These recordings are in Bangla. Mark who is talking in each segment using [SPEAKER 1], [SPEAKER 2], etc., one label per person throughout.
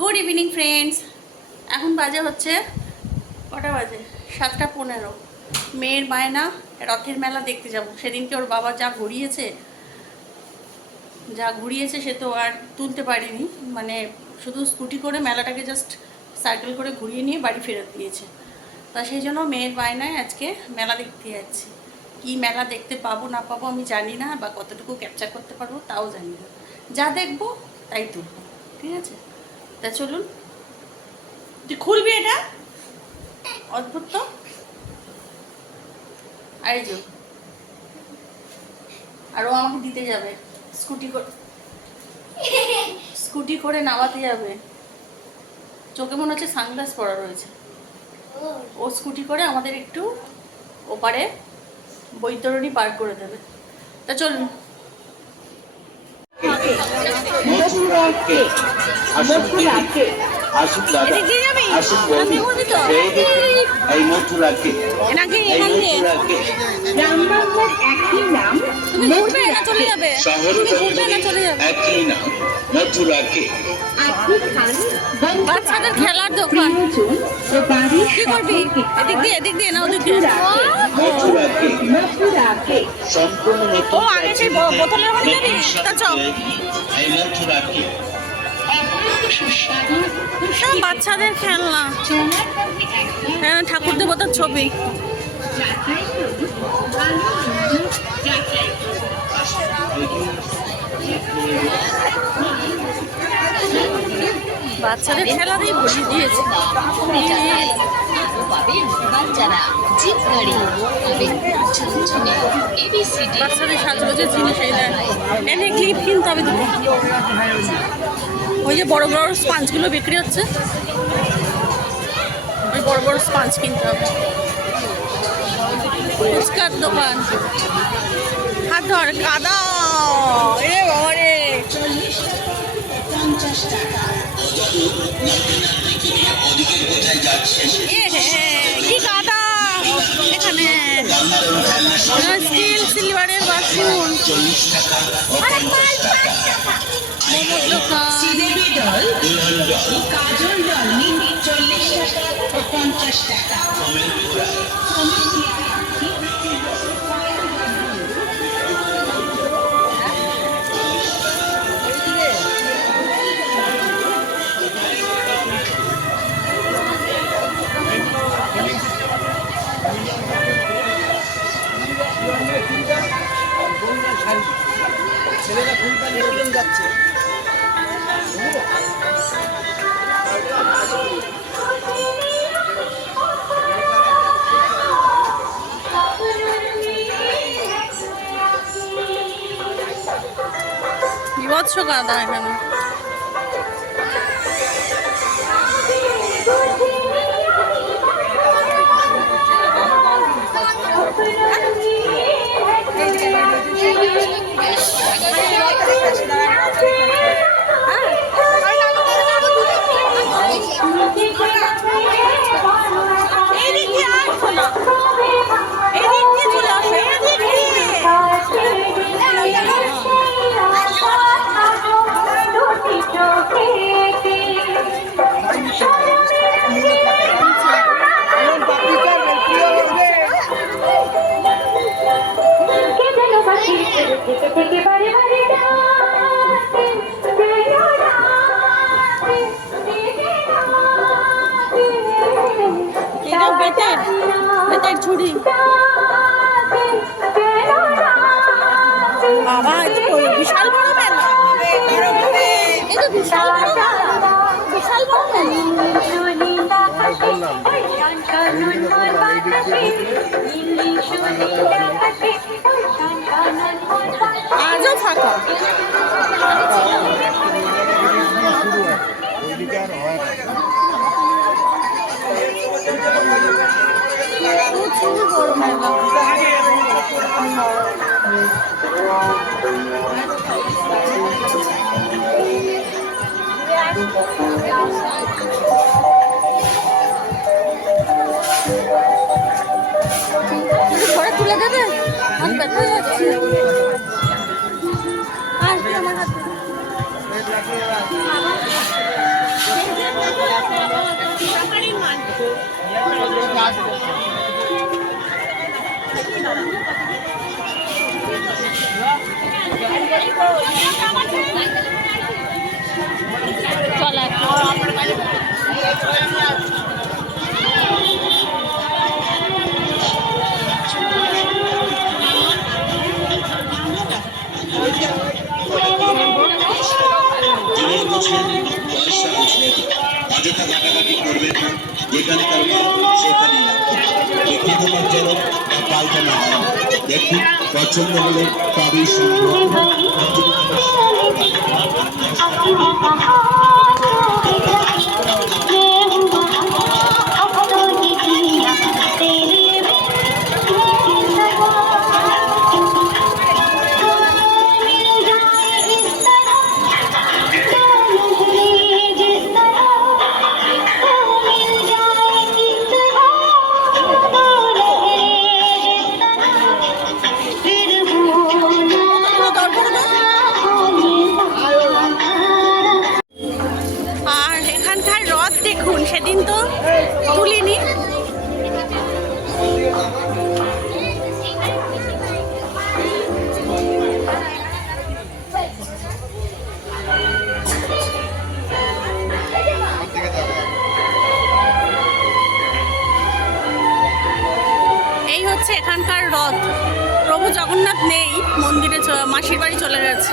[SPEAKER 1] গুড ইভিনিং ফ্রেন্ডস এখন বাজে হচ্ছে কটা বাজে? সাতটা পনেরো। মেয়ের বায়না রথের মেলা দেখতে যাব। সেদিনকে ওর বাবা যা ঘুরিয়েছে যা ঘুরিয়েছে সে তো আর তুলতে পারিনি। মানে শুধু স্কুটি করে মেলাটাকে জাস্ট সাইকেল করে ঘুরিয়ে নিয়ে বাড়ি ফেরত দিয়েছে। তা সেই জন্য মেয়ের বায়নায় আজকে মেলা দেখতে যাচ্ছি। কি মেলা দেখতে পাবো, না পাবো আমি জানি না, বা কতটুকু ক্যাপচার করতে পারব, তাও জানি না। যা দেখব, তাই তুলবো। ঠিক আছে? তা চলুন। তুই খুলবি এটা? অদ্ভুত তো। আর এই যে। আর ও আমাকে দিতে যাবে। স্কুটি করে স্কুটি করে নামাতে যাবে। চোখে মনে হচ্ছে সানগ্লাস পরা রয়েছে। ও স্কুটি করে আমাদের একটু ওপারে বৈতরণী পার করে দেবে। তা চলুন।
[SPEAKER 2] আসুন দাদা? আসুন বৌদি? এই মথুরাকে এই মথুরাকে শহর একই নাম মথুরাকে
[SPEAKER 1] বাচ্চাদের খেলার দোকান। কি করবি? এদিক দিয়ে এদিক দিয়ে না ওদিক দিয়ে।
[SPEAKER 2] মথুরাকে
[SPEAKER 3] মথুরাকে
[SPEAKER 2] সম্পূর্ণ
[SPEAKER 1] ও, আগে সেই বোতলের যাবি? তা চল। সব বাচ্চাদের খেলনা। হ্যাঁ ঠাকুর দেবতার ছবি। বাচ্চাদের খেলা দিয়ে ভরিয়ে দিয়েছে। বাচ্চাদের সাজগোজের জিনিস এনে ক্লিপ কিনতে হবে ওই যে বড় বড় স্পাঞ্জগুলো বিক্রি হচ্ছে। ওই বড় বড় স্পাঞ্জ কিনতে হবে। ফুচকার দোকান। হাত ধর, কাদা। এ বাবা রে। কি কাদা। এখানে। স্টিল, সিলভারের
[SPEAKER 3] ডল কাজল ডল মিনি চল্লিশ টাকা ও পঞ্চাশ টাকা
[SPEAKER 1] বিভৎস কাদা এখানে আজও ফাঁকা বড় মেলা ঘরে তুলে দেবে? আমি ব্যথা
[SPEAKER 2] অযথা ঘাটাঘাটি করবেন না যেখানে কারণ সেখানে দেখে তোমার যেন না হয় দেখুন পছন্দ হলে তবেই সম্ভব
[SPEAKER 1] জগন্নাথ নেই মন্দিরে মাসির বাড়ি চলে গেছে।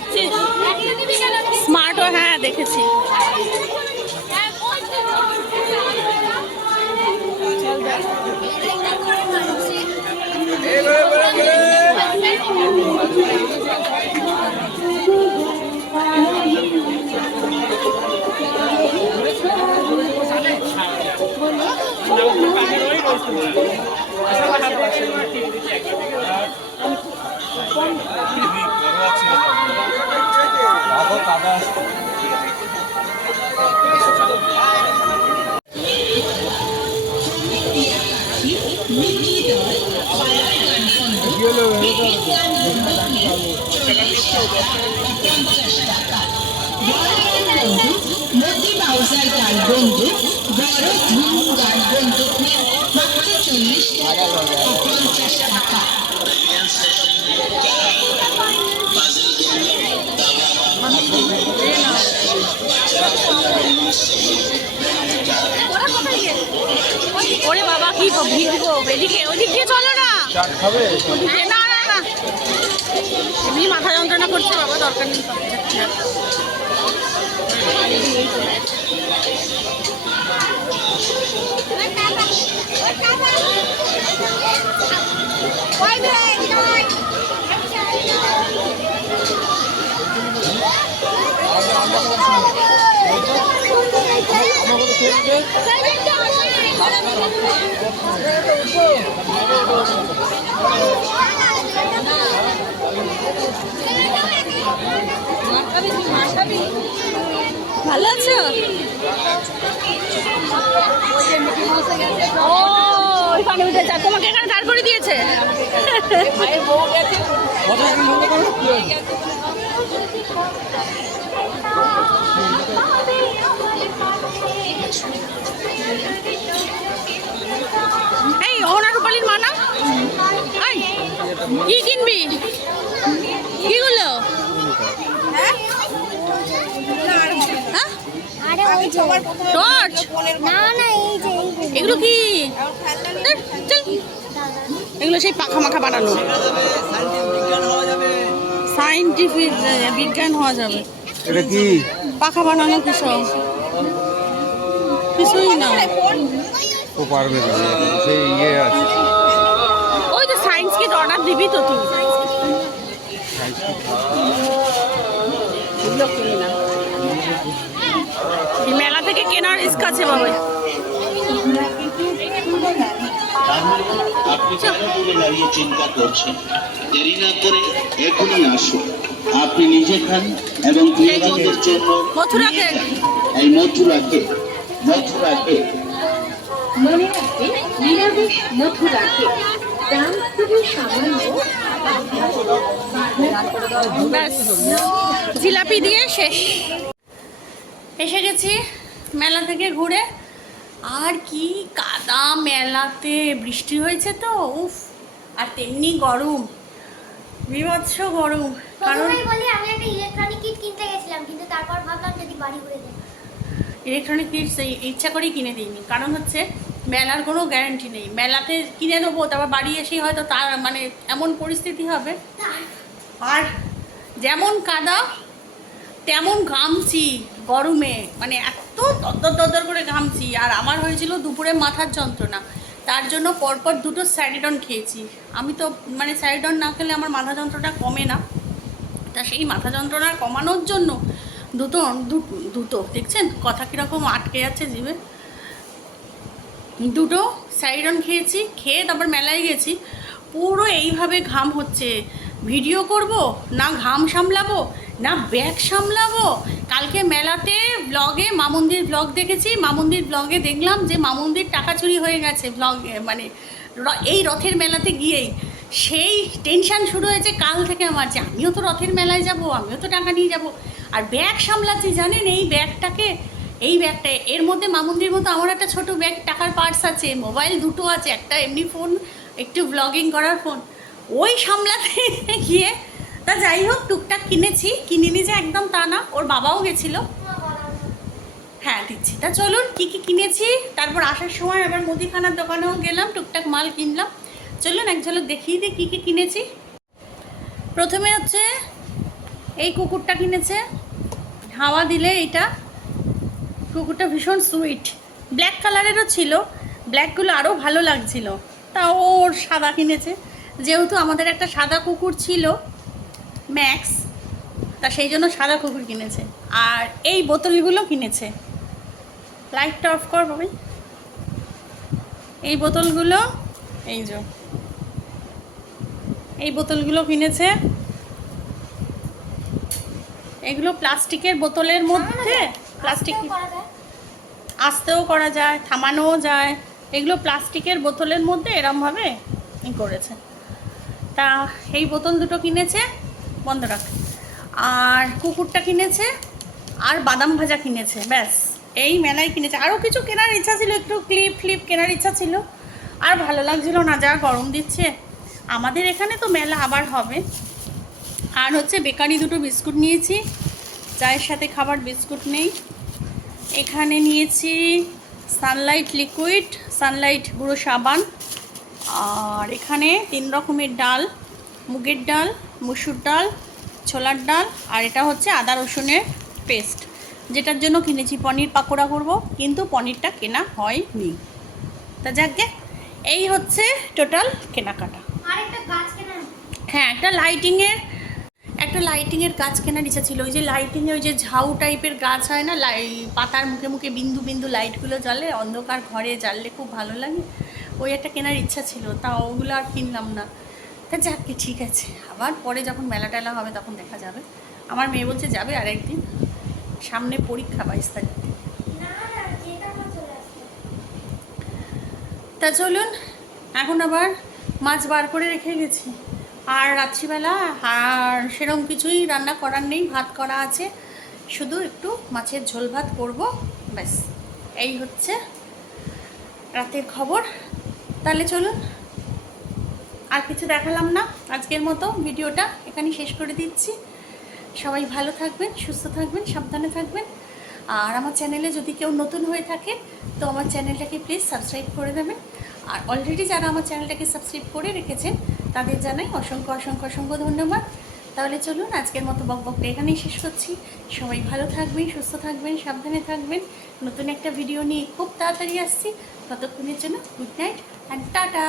[SPEAKER 1] মেলায় দেখতে পাচ্ছিস স্মার্ট ওয়াচ হ্যাঁ দেখেছি
[SPEAKER 3] মোদি বাউজার গান বন্দুক বড় ধুম গান বন্দুক মাত্র চল্লিশ টাকা ও পঞ্চাশ টাকা
[SPEAKER 1] ওরে বাবা, কি ভিড় এদিকে, ওদিক চলো না। এমনি মাথা যন্ত্রণা করছে, বাবা, দরকার নেই। ভালো আছো? ও ওইখানে আর তোমাকে এখানে দাঁড় করে দিয়েছে। কি কিনবি? কিগুলো? হ্যাঁ? হ্যাঁ? টর্চ?
[SPEAKER 4] না না এই যে
[SPEAKER 1] এগুলো কি? এগুলো সেই পাখা মাখা বানানো। সাইন্টিফিক বিজ্ঞান হওয়া যাবে।
[SPEAKER 5] এটা কি?
[SPEAKER 1] পাখা বানানো কি সব? কিছুই না।
[SPEAKER 5] ও পারবে না সেই ইয়ে আছে।
[SPEAKER 1] দিবি তো তুই? মেলা থেকে কেনার রিস্ক আছে বাবা
[SPEAKER 2] আপনি দাঁড়িয়ে এবং প্রিয়জনদের জন্য মথুরাকে মথুরাকে
[SPEAKER 6] রাখবেন নিরামিষ মথুরা কেক দাম খুবই সামান্য।
[SPEAKER 1] জিলাপি দিয়ে শেষ। এসে গেছি মেলা থেকে ঘুরে। আর কি কাদা মেলাতে বৃষ্টি হয়েছে তো উফ আর তেমনি গরম বিভৎস গরম। কারণ
[SPEAKER 4] বলি আমি একটা ইলেকট্রনিক কিট কিনতে গেছিলাম কিন্তু তারপর ভাবলাম যদি বাড়ি ঘুরে যাই।
[SPEAKER 1] ইলেকট্রনিক কিটস ইচ্ছা করেই কিনে দিইনি। কারণ হচ্ছে মেলার কোনো গ্যারান্টি নেই। মেলাতে কিনে নেব তারপর বাড়ি এসেই হয়তো তার মানে এমন পরিস্থিতি হবে। আর যেমন কাদা, তেমন ঘামছি গরমে। মানে এত দদ্দর দদ্দর করে ঘামছি। আর আমার হয়েছিল দুপুরে মাথার যন্ত্রণা। তার জন্য পরপর দুটো স্যারিডন খেয়েছি। আমি তো মানে স্যারিডন না খেলে আমার মাথা যন্ত্রণা কমে না। তা সেই মাথা যন্ত্রণা কমানোর জন্য দুটো দুটো, দেখছেন? কথা কীরকম আটকে যাচ্ছে জিভে দুটো সাইডন খেয়েছি, খেয়ে তারপর মেলায় গেছি। পুরো এইভাবে ঘাম হচ্ছে। ভিডিও করব, না ঘাম সামলাবো, না ব্যাগ সামলাবো। কালকে মেলাতে ব্লগে মামন্দির ব্লগ দেখেছি। মামন্দির ব্লগে দেখলাম যে মামন্দির টাকা চুরি হয়ে গেছে ব্লগে মানে এই রথের মেলাতে গিয়েই। সেই টেনশন শুরু হয়েছে কাল থেকে আমার যে আমিও তো রথের মেলায় যাব, আমিও তো টাকা নিয়ে যাব। আর ব্যাগ সামলাচ্ছি, জানেন এই ব্যাগটাকে এই ব্যাগটা, এর মধ্যে মামুন্দির মতো আমার একটা ছোট ব্যাগ, টাকার পার্স আছে মোবাইল দুটো আছে, একটা এমনি ফোন একটু ব্লগিং করার ফোন ওই সামলাতে গিয়ে, তা যাই হোক, টুকটাক কিনেছি, কিনিনি যে একদম তা না, ওর বাবাও গেছিল। হ্যাঁ দিচ্ছি। তা চলুন, কি কি কিনেছি, তারপর আসার সময় আবার মুদিখানার দোকানেও গেলাম, টুকটাক মাল কিনলাম। চলুন, এক ঝলক দেখিয়ে দিই কী কী কিনেছি। প্রথমে হচ্ছে, এই কুকুরটা কিনেছে। হাওয়া দিলে এইটা। কুকুরটা ভীষণ সুইট। ব্ল্যাক কালারেরও ছিল। ব্ল্যাকগুলো আরও ভালো লাগছিল। তা ওর সাদা কিনেছে। যেহেতু আমাদের একটা সাদা কুকুর ছিল ম্যাক্স তা সেই জন্য সাদা কুকুর কিনেছে। আর এই বোতলগুলো কিনেছে। লাইটটা অফ কর ভাবি। এই বোতলগুলো, এই যে। এই বোতলগুলো কিনেছে। এগুলো প্লাস্টিকের বোতলের মধ্যে? প্লাস্টিক আসতেও করা যায়, থামানোও যায়। এগুলো প্লাস্টিকের বোতলের মধ্যে এরমভাবে ই করেছে। তা এই বোতল দুটো কিনেছে, বন্ধ রাখ। আর কুকুরটা কিনেছে, আর বাদাম ভাজা কিনেছে, ব্যাস। এই মেলায় কিনেছে। আরও কিছু কেনার ইচ্ছা ছিল, একটু ক্লিপ ফ্লিপ কেনার ইচ্ছা ছিল। আর ভালো লাগছিল না, যা গরম দিচ্ছে। আমাদের এখানে তো মেলা আবার হবে। আর হচ্ছে, বেকারি দুটো বিস্কুট নিয়েছি। চায়ের সাথে খাবার বিস্কুট নেই। এখানে নিয়েছি সানলাইট লিকুইড সানলাইট গুঁড়ো সাবান আর এখানে তিন রকমের ডাল মুগের ডাল মুসুর ডাল ছোলার ডাল আর এটা হচ্ছে আদা রসুনের পেস্ট যেটার জন্য কিনেছি পনির পাকোড়া করব কিন্তু পনিরটা কেনা হয়নি। তা যাকে এই হচ্ছে টোটাল কেনাকাটা। হ্যাঁ একটা লাইটিংয়ের একটা লাইটিংয়ের গাছ কেনার ইচ্ছা ছিল। ওই যে লাইটিংয়ে ওই যে ঝাউ টাইপের গাছ হয় না, লাই, পাতার মুখে মুখে বিন্দু বিন্দু লাইটগুলো জ্বলে, অন্ধকার ঘরে জ্বাললে খুব ভালো লাগে। ওই একটা কেনার ইচ্ছা ছিল, তা ওগুলো আর কিনলাম না। তা যাকে ঠিক আছে। আবার পরে যখন মেলা টেলা হবে তখন দেখা যাবে। আমার মেয়ে বলছে যাবে আর একদিন সামনে পরীক্ষা বাইশ তারিখ। তা চলুন, এখন আবার মাছ বার করে রেখে গেছি। আর রাত্রিবেলা, আর সেরকম কিছুই রান্না করার নেই, ভাত করা আছে। শুধু একটু মাছের ঝোল ভাত করব, ব্যাস। এই হচ্ছে রাতের খবর। তাহলে চলুন, আর কিছু দেখালাম না। আজকের মতো ভিডিওটা এখানে শেষ করে দিচ্ছি। সবাই ভালো থাকবেন, সুস্থ থাকবেন, সাবধানে থাকবেন। আর আমার চ্যানেলে যদি কেউ নতুন হয়ে থাকে, তো আমার চ্যানেলটাকে প্লিজ সাবস্ক্রাইব করে দেবেন। আর অলরেডি যারা আমার চ্যানেলটাকে সাবস্ক্রাইব করে রেখেছেন তাদের জানাই অসংখ্য অসংখ্য অসংখ্য ধন্যবাদ। তাহলে চলুন আজকের মতো বক বকবকটা এখানেই শেষ করছি। সবাই ভালো থাকবেন, সুস্থ থাকবেন, সাবধানে থাকবেন। নতুন একটা ভিডিও নিয়ে খুব তাড়াতাড়ি আসছি। ততক্ষণের জন্য গুড নাইট অ্যান্ড টাটা